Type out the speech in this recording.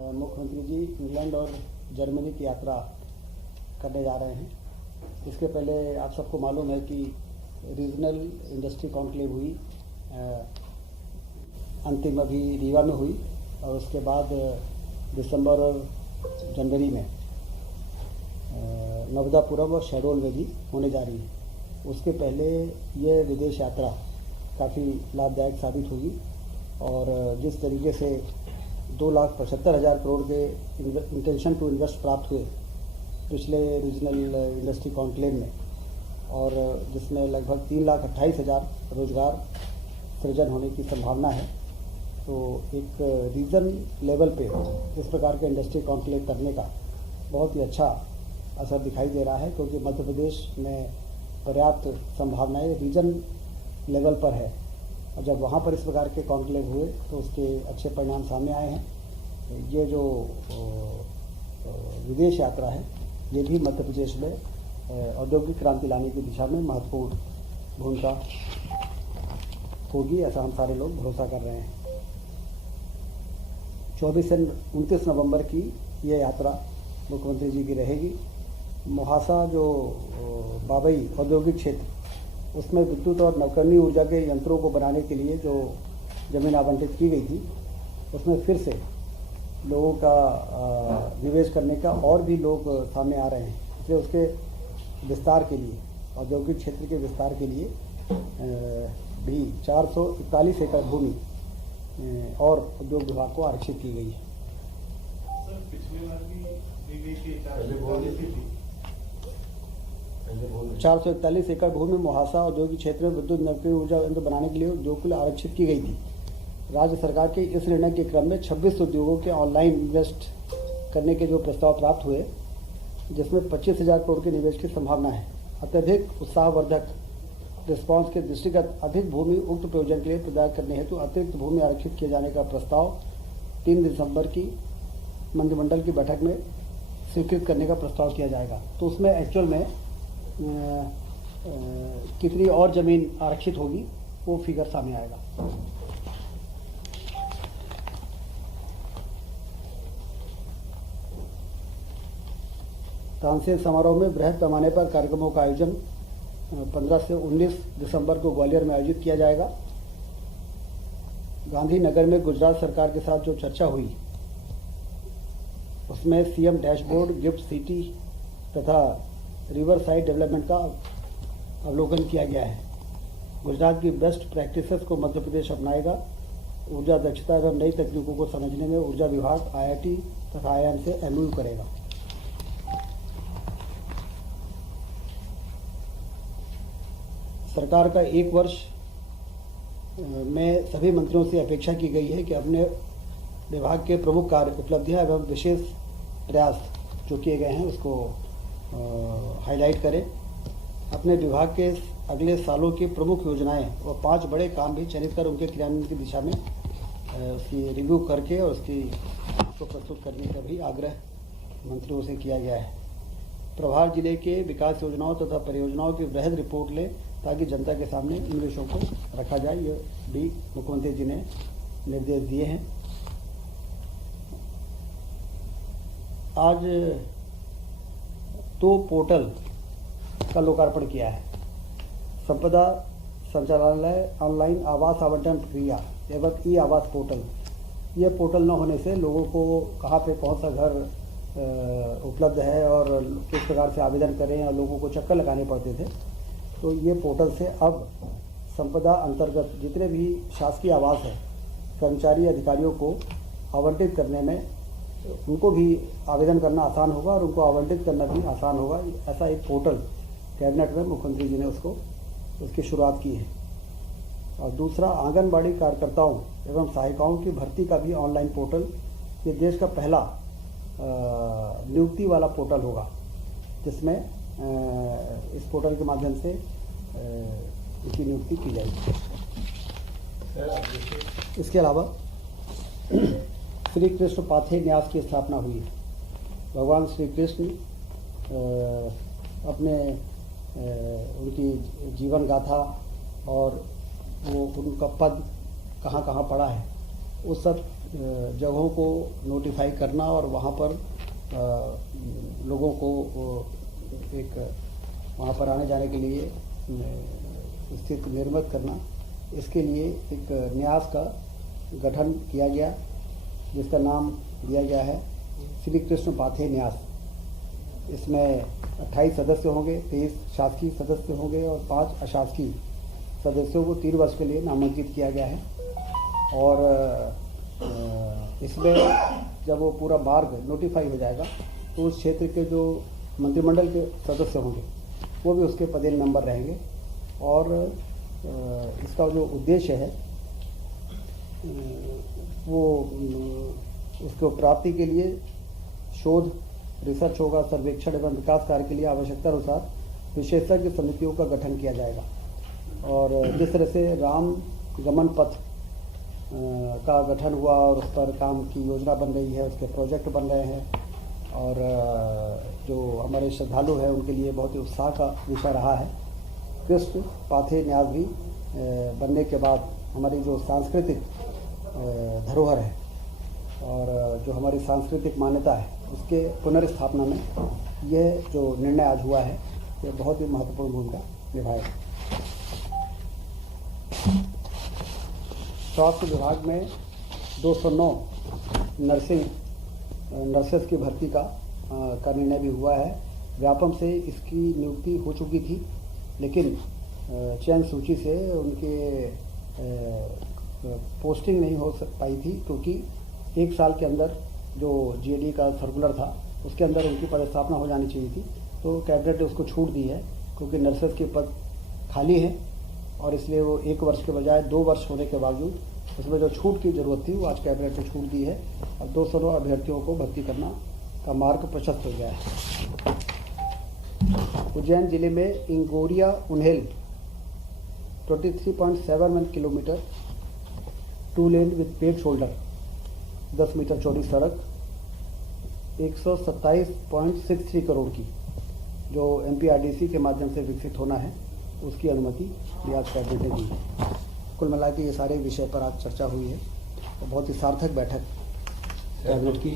मुख्यमंत्री जी इंग्लैंड और जर्मनी की यात्रा करने जा रहे हैं। इसके पहले आप सबको मालूम है कि रीजनल इंडस्ट्री कॉन्क्लेव हुई, अंतिम अभी रीवा में हुई और उसके बाद दिसंबर और जनवरी में नवदापुरम और शहडोल में भी होने जा रही है। उसके पहले ये विदेश यात्रा काफ़ी लाभदायक साबित होगी और जिस तरीके से 2,75,000 करोड़ के इंटेंशन टू इन्वेस्ट प्राप्त हुए पिछले रीजनल इंडस्ट्री कॉन्क्लेव में और जिसमें लगभग 3,28,000 रोजगार सृजन होने की संभावना है, तो एक रीजन लेवल पे इस प्रकार के इंडस्ट्री कॉन्क्लेव करने का बहुत ही अच्छा असर दिखाई दे रहा है, क्योंकि मध्य प्रदेश में पर्याप्त संभावनाएं रीजन लेवल पर है और जब वहाँ पर इस प्रकार के कॉन्क्लेव हुए तो उसके अच्छे परिणाम सामने आए हैं। ये जो विदेश यात्रा है ये भी मध्य प्रदेश में औद्योगिक क्रांति लाने की दिशा में महत्वपूर्ण भूमिका होगी, ऐसा हम सारे लोग भरोसा कर रहे हैं। 24 से 29 नवंबर की ये यात्रा मुख्यमंत्री जी की रहेगी। मोहासा जो बाबई औद्योगिक क्षेत्र उसमें विद्युत और नवकरणीय ऊर्जा के यंत्रों को बनाने के लिए जो जमीन आवंटित की गई थी उसमें फिर से लोगों का निवेश करने का और भी लोग सामने आ रहे हैं, इसलिए उसके विस्तार के लिए औद्योगिक क्षेत्र के विस्तार के लिए भी 441 एकड़ भूमि और उद्योग विभाग को आरक्षित की गई है। सर, पिछली बार भी 441 एकड़ भूमि मोहासा औद्योगिक क्षेत्र में विद्युत नवकरणीय ऊर्जा यंत्र बनाने के लिए उद्योग के लिए आरक्षित की गई थी। राज्य सरकार के इस निर्णय के क्रम में 26 उद्योगों के ऑनलाइन इन्वेस्ट करने के जो प्रस्ताव प्राप्त हुए, जिसमें 25,000 करोड़ के निवेश की संभावना है। अत्यधिक उत्साहवर्धक रिस्पांस के दृष्टिगत अधिक भूमि उक्त प्रयोजन के लिए प्रदान करने हेतु अतिरिक्त भूमि आरक्षित किए जाने का प्रस्ताव 3 दिसंबर की मंत्रिमंडल की बैठक में स्वीकृत करने का प्रस्ताव किया जाएगा। तो उसमें एक्चुअल में कितनी और जमीन आरक्षित होगी वो फिगर सामने आएगा। तानसेन समारोह में बृहद पैमाने पर कार्यक्रमों का आयोजन 15 से 19 दिसंबर को ग्वालियर में आयोजित किया जाएगा। गांधीनगर में गुजरात सरकार के साथ जो चर्चा हुई उसमें सीएम डैशबोर्ड, गिफ्ट सिटी तथा रिवर साइड डेवलपमेंट का अवलोकन किया गया है। गुजरात की बेस्ट प्रैक्टिसेस को मध्य प्रदेश अपनाएगा। ऊर्जा दक्षता एवं नई तकनीकों को समझने में ऊर्जा विभाग IIT तथा IIM से MOU करेगा। सरकार का 1 वर्ष में सभी मंत्रियों से अपेक्षा की गई है कि अपने विभाग के प्रमुख कार्य, उपलब्धियां एवं विशेष प्रयास जो किए गए हैं उसको हाईलाइट करें। अपने विभाग के अगले सालों की प्रमुख योजनाएं और 5 बड़े काम भी चयनित कर उनके क्रियान्वयन की दिशा में उसकी रिव्यू करके और उसको प्रस्तुत करने का भी आग्रह मंत्रियों से किया गया है। प्रभार जिले के विकास योजनाओं तथा परियोजनाओं की वृहद रिपोर्ट लें ताकि जनता के सामने इन विषयों को रखा जाए, ये भी मुख्यमंत्री जी ने निर्देश दिए हैं। आज 2 पोर्टल का लोकार्पण किया है। संपदा संचालनालय ऑनलाइन आवास आवंटन प्रक्रिया एवं ई आवास पोर्टल। ये पोर्टल न होने से लोगों को कहाँ पे कौन सा घर उपलब्ध है और किस प्रकार से आवेदन करें और लोगों को चक्कर लगाने पड़ते थे, तो ये पोर्टल से अब संपदा अंतर्गत जितने भी शासकीय आवास है कर्मचारी अधिकारियों को आवंटित करने में उनको भी आवेदन करना आसान होगा और उनको आवंटित करना भी आसान होगा। ऐसा एक पोर्टल कैबिनेट में मुख्यमंत्री जी ने उसकी शुरुआत की है। और दूसरा, आंगनबाड़ी कार्यकर्ताओं एवं सहायिकाओं की भर्ती का भी ऑनलाइन पोर्टल, ये देश का पहला नियुक्ति वाला पोर्टल होगा, जिसमें इस पोर्टल के माध्यम से इसकी नियुक्ति की जाएगी। इसके अलावा श्री कृष्ण पाथेय न्यास की स्थापना हुई है। भगवान श्री कृष्ण अपने उनकी जीवन गाथा और वो उनका पद कहाँ कहाँ पड़ा है उस सब जगहों को नोटिफाई करना और वहाँ पर लोगों को एक वहाँ पर आने जाने के लिए स्थिति निर्मित करना, इसके लिए एक न्यास का गठन किया गया, जिसका नाम दिया गया है श्री कृष्ण पाथे न्यास। इसमें 28 सदस्य होंगे, 23 शासकीय सदस्य होंगे और 5 अशासकीय सदस्यों को 3 वर्ष के लिए नामांकित किया गया है। और इसमें जब वो पूरा मार्ग नोटिफाई हो जाएगा तो उस क्षेत्र के जो मंत्रिमंडल के सदस्य होंगे वो भी उसके पदेन मेंबर रहेंगे। और इसका जो उद्देश्य है वो उसको प्राप्ति के लिए शोध, रिसर्च होगा, सर्वेक्षण एवं विकास कार्य के लिए आवश्यकता अनुसार विशेषज्ञ समितियों का गठन किया जाएगा। और जिस तरह से राम गमन पथ का गठन हुआ और उस पर काम की योजना बन रही है, उसके प्रोजेक्ट बन रहे हैं, और जो हमारे श्रद्धालु हैं उनके लिए बहुत ही उत्साह का विषय रहा है। कृष्ण पाथे न्यास भी बनने के बाद हमारी जो सांस्कृतिक धरोहर है और जो हमारी सांस्कृतिक मान्यता है उसके पुनर्स्थापना में यह जो निर्णय आज हुआ है यह बहुत ही महत्वपूर्ण भूमिका निभाएगा। स्वास्थ्य विभाग में 209 नर्सेस की भर्ती का निर्णय भी हुआ है। व्यापम से इसकी नियुक्ति हो चुकी थी, लेकिन चयन सूची से उनके पोस्टिंग नहीं हो पाई थी, क्योंकि 1 साल के अंदर जो जीएडी का सर्कुलर था उसके अंदर उनकी पदस्थापना हो जानी चाहिए थी। तो कैबिनेट ने उसको छूट दी है, क्योंकि नर्सेस के पद खाली हैं और इसलिए वो 1 वर्ष के बजाय 2 वर्ष होने के बावजूद उसमें जो छूट की ज़रूरत थी वो आज कैबिनेट ने छूट दी है। अब 209 अभ्यर्थियों को भर्ती करना का मार्ग प्रशस्त हो गया है। उज्जैन जिले में Ingoria Unhel 23.71 kilometre 2 lane with paved shoulder 10 metre चौड़ी सड़क 127.63 करोड़ की जो एमपीआरडीसी के माध्यम से विकसित होना है, उसकी अनुमति भी आज कैबिनेट ने दी है। कुल मिला के ये सारे विषय पर आज चर्चा हुई है और बहुत ही सार्थक बैठक कैबिनेट की।